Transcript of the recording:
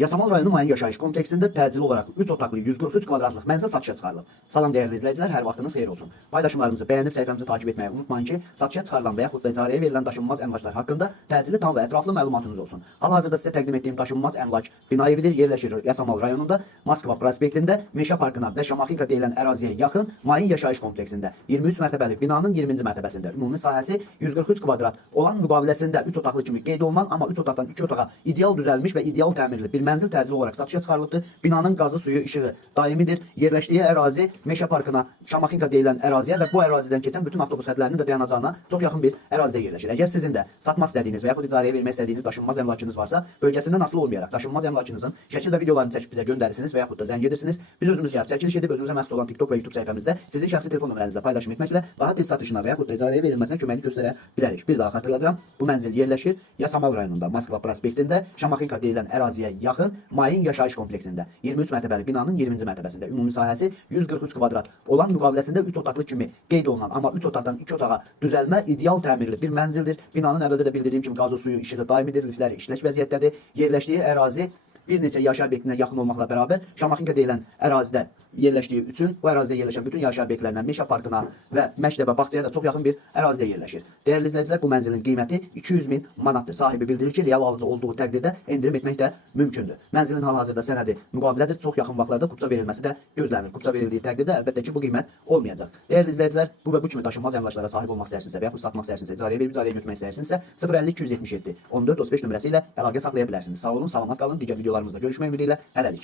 Yasamal rayonu Mayin Yaşayış kompleksində təcili olaraq 3 otaqlı 143 kvadratlıq mənzil satışa çıxarılıb. Salam dəyərli izləyicilər, hər vaxtınız xeyir olsun. Paylaşımlarımızı bəyənib səhifəmizi takip etməyi unutmayın ki, satışa çıxarılan və yaxud da icarəyə verilən daşınmaz əmlaklar haqqında təcili, tam və ətraflı məlumatınız olsun. Hal-hazırda sizə təqdim etdiyim daşınmaz əmlak bina evidir, yerləşir Yasamal rayonunda, Moskva prospektində, Meşə parkına və Şamaxinka deyilən əraziyə yaxın Mayin Yaşayış kompleksində 23 mərtəbəli binanın 20-ci mərtəbəsində ümumi sahəsi 143 kvadrat olan müqaviləsində 3 otaqlı kimi qeyd olunan, amma 3 otaqdan 2 otağa ideal düzəlmiş və ideal təmirli bir mənzil təcili olaraq satışa çıxarılıbdır. Binanın qazı, suyu, işığı daimidir. Yerləşdiyi ərazi Meşə parkına, Şamaxinka deyilən əraziyə və bu ərazidən keçən bütün avtobus xətlərinin də dayanacağına çox yaxın bir ərazidə yerləşir. Əgər sizin də satmaq istədiyiniz və yaxud icarəyə vermək istədiyiniz daşınmaz əmlakınız varsa, bölgəsindən asılı olmayaraq daşınmaz əmlakınızın şəkil və videolarını çəkib bizə göndərirsiniz və yaxud da zəng edirsiniz. Biz özümüz gəlib çəkiliş edib özümüzə məxsus olan TikTok və YouTube səhifəmizdə sizin şəxsi telefon nömrənizlə paylaşım etməklə daha tez satışına və yaxud da icarəyə verilməsinə köməklik göstərə bilərik. Bir daha xatırladıram, bu mənzil yerləşir Yasamal rayonunda, Moskva prospektində, Şamaxinka deyilən əraziyə yaxın Mayin Yaşayış kompleksində 23 mərtəbəli binanın 20-ci mərtəbəsində ümumi sahəsi 143 kvadrat olan müqaviləsində 3 otaqlı kimi qeyd olunan, amma 3 otaqdan 2 otağa düzəlmə ideal təmirli bir mənzildir. Binanın əvvəldə də bildirdiyim kimi qazı, suyu, işığı daimidir, liftləri işlək vəziyyətdədir. Yerləşdiyi ərazi bir neçə yaşayış obyektinə yaxın olmaqla bərabər Şamaxinka deyilən ərazidə yerləşdiyi üçün bu ərazidə yerləşən bütün yaşayış obyektlərindən Meşə parkına və məktəbə, bağçaya da çox yaxın bir ərazidə yerləşir. Dəyərli izləyicilər, bu mənzilin qiyməti 200.000 manatdır. Sahibi bildirir ki, real alıcı olduğu təqdirdə endirim etmək də mümkündür. Mənzilin hal-hazırda sənədi müqavilədir. Çox yaxın vaxtlarda kupça verilməsi də gözlənilir. Kupça verildiyi təqdirdə əlbəttə ki, bu qiymət olmayacaq. Dəyərli izləyicilər, bu və bu kimi daşınmaz əmlaklara sahib olmaq istəyirsinizsə və yaxud satmaq istəyirsinizsə, icarəyə verib icarəyə götürmək istəyirsinizsə 050 277 14 35 nömrəsi ilə əlaqə saxlaya bilərsiniz. Sağ olun, salamat qalın. Digər videolarımızda görüşmək ümidi ilə hələlik.